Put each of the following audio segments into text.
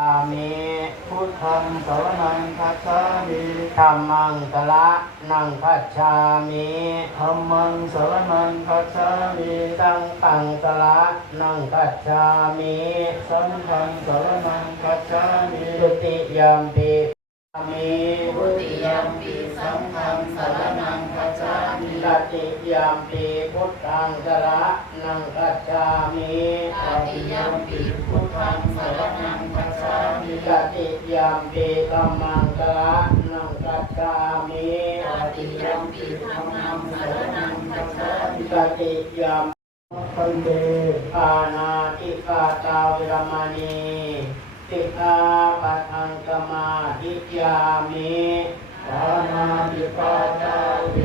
อามิพุทธังสรนังคัจฉามิธัมมังสละนังคัจฉามิธัมมังสรนังคัจฉามิสังฆังสละนังคัจฉามิสังฆังสรนังคัจฉามิทุติยมปิอามิทุติยัมปิสังฆังสรนังคัจฉามิ ตติยมปิพุทธังสละนังคัจฉามิตติยัมปิพุทธังสรนังคัจฉามิตติยมปิธัมมังสละนังคัจฉามิตติยัมปิธัมมังสรนังคัจฉามิตติยมปันเตปานาติกาตาวิรมณีติกาปัทังกมาหิยามิปานาติปาตาเว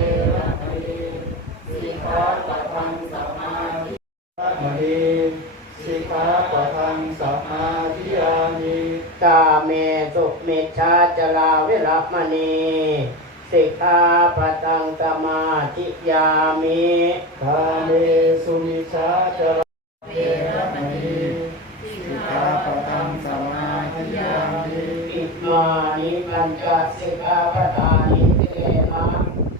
ขาปะทังสมาธิยามิกาเมสุมิชฌาจลาวิรมณีสิกขาปัทังกมาหิยามิกาเมสุมิชฌาจารเวรมณีสิกขาปะทังสมาธิยามิอิมานิปัญจสิกขาปทานิติเลนะ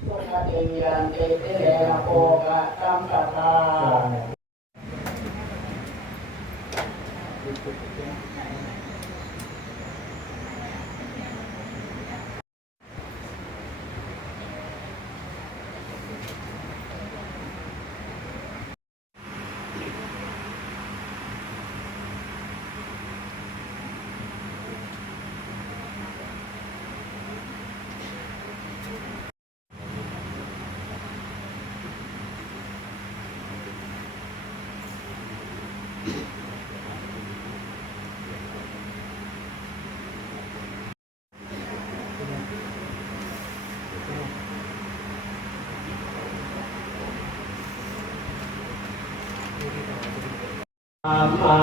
สุขติยันติติเลนะโภกะตัมปะทา ธัมมา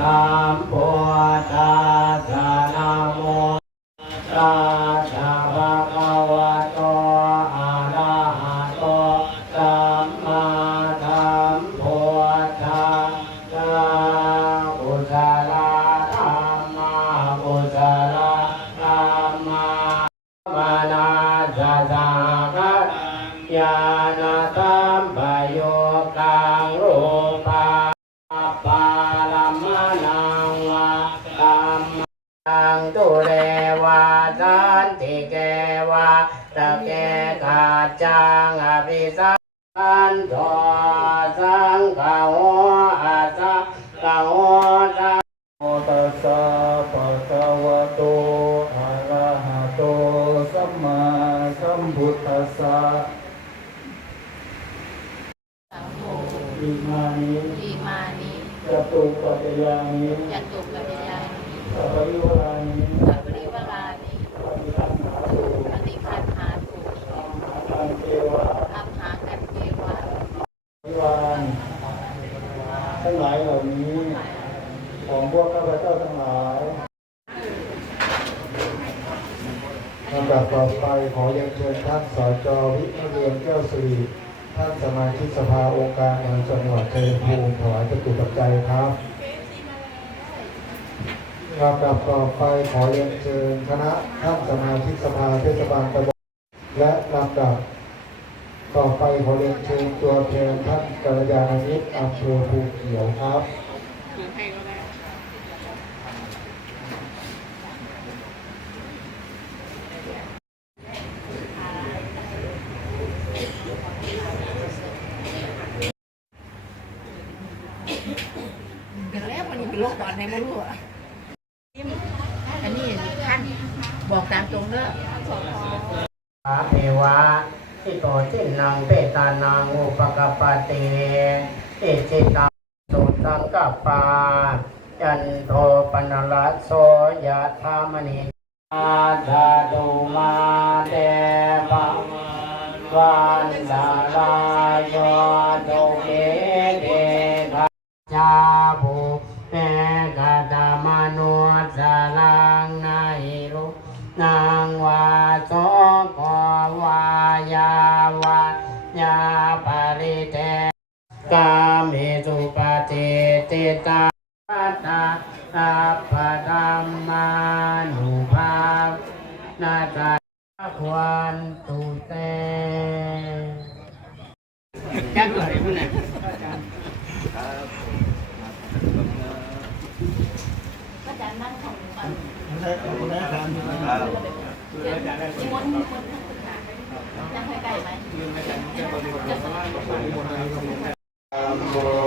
ธัมโพธัสสะนะโมตัสสะภะคะวะโตอะระหะโตสัมมาธัมโพธัสสะอุสาราธัมมาอุสารมม มังตุเรวาสันติเกวะตะเกขาจังอภิสันโทสังฆาโออาสะกะโอสังโมตัสสะภะคะวะโตอะระหะโตสัมมาสัมพุทธัสสะอิมานิอิมานิจตุปัจจยานิจตุปัจจยานิ สัพพิวรานิสัพพิวรานิปฏิคันหาตุปฏิคันหาตุอัมหาตังเทวากันเทวะวานทั้งหลายเหล่านี้ของพวกข้าพเจ้าทั้งหลายลำดับต่อไปขอเรียนเชิญท่านสจวิทย์เรืองแก้วสิริท่านสมาชิกสภาองค์การมหาจังหวัดชัยภูมิถวายจตุปัจจัยครับ ลำดับต่อไปขอเรียนเชิญคณะท่านสมาชิกสภาเทศบาลตำบลและลำดับต่อไปขอเรียนเชิญตัวแทนท่านกัลยาณมิตรอำเภอภูเขียวครับเป็นแล้ววันเป็นโรคบอลในไม่รู้อะ อาเอวะอิโตทินังเปตานังอุปกปติอิจิตังสุตังกัปปายันโทปนละโสยะธามณิอาธาตุมาเตปะวันสาลายโยตุ มิสุปฏิติตาปัตตาสัพพธรรมตาควันตุเตจักเลยพุ่นน่ะอาจารย์นั่งของก่อนมีมนต์มีมนต์นั่งใกล้ไหม more.